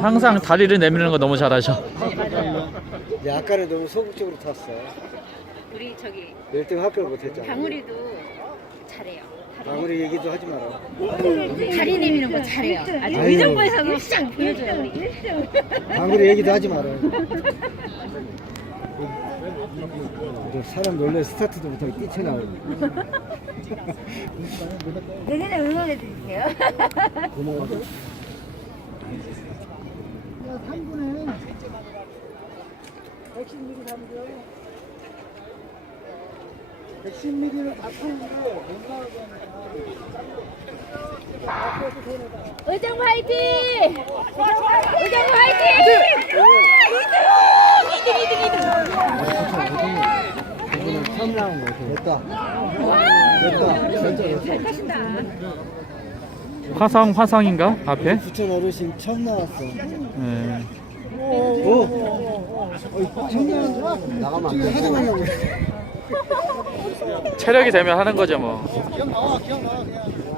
항상 다리를 내미는 거 너무 잘하셔. 이제 아까는 너무 소극적으로 탔어. 우리 저기 1등 학교를 못했잖아. 강우리도 잘해요. 강우리 얘기도 하지 마라. 다리 내미는 거 잘해요. 아주 아유. 의정부에서도 싹 보여줘요 우리. 강우리 얘기도 하지 마라. 또 사람 놀래 스타트도 못하고 뛰쳐나오고. 내년에 응원해 드릴게요. 고마워. 의정 화이팅! 의정 화이팅! 2등! 2등! 2등! 2등! 이거는 처음 나온 거 같아. 됐다. 됐다. 진짜 잘 됐다. 타신다. 화성 화성인가 앞에? 부천 어르신 처음 나왔어. 네. 오. 나가면 안 돼. 체력이 되면 하는 거죠 뭐. 기억 나와, 기억 나와, 그냥.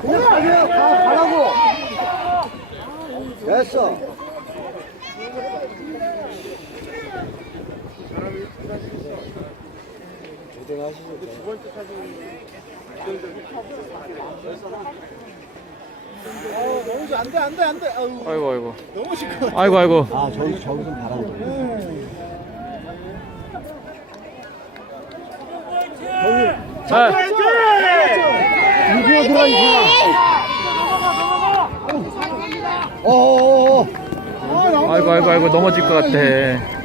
그냥 아니야, 가, 가라고. 됐어. 고생하시죠. 두 번째 안돼 안돼 안돼. 아이고 아이고. 너무 시끄러. 아이고 아이고. 아 저기 저기서 바람 도 아, 이구가 들어가 이구가. 어어어. 아이고 아이고 아이고 넘어질 것 같아.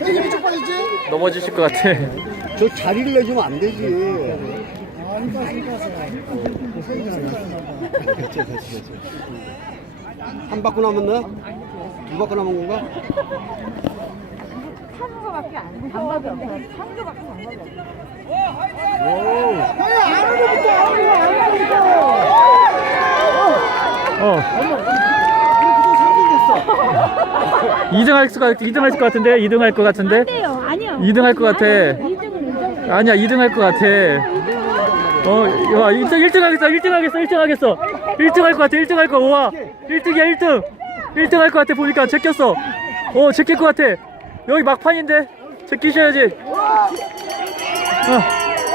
이쪽 빠졌지? 넘어지실 것 같아. 저 자리를 내주면 안 되지. 한 바퀴 남았나? 두 바퀴 남은 건가? 어. 2등 할 것, 2등 할것 같은데? 2등 할 것 같은데? 아니요, 아니요. 2등 할 것 같아. 2등은 아니야, 2등 할 것 같아. 어, 야, 1등, 1등 하겠어, 1등 하겠어, 1등 하겠어. 1등 할 것 같아, 1등 할 거, 우와. 1등이야, 1등. 1등 할 것 같아, 보니까 제꼈어. 어, 제낄 것 같아. 여기 막판인데? 제끼셔야지. 어,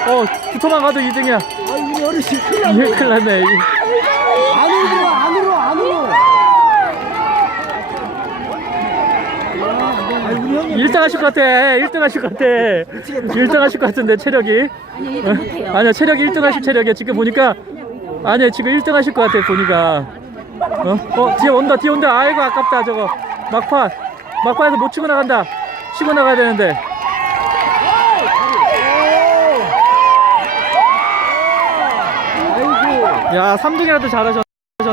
어, 붙어만 가도 2등이야. 아 우리 어르신 큰일 났네. 이게 큰일 났네. 안으로 들어와 안으로 안으로. 아 우리 형님 1등 하실 것 같아. 1등 하실 것 같아. 1등 하실 것 같은데, 체력이. 아니요, 1등 못해요. 아니야 체력이 1등 하실 체력이야 지금 보니까 아니야 지금 1등 하실 것 같아 보니까 어? 어 뒤에 온다 뒤에 온다 아이고 아깝다 저거 막판 막판에서 못 치고 나간다 치고 나가야 되는데 아이고. 야 3등이라도 잘하셨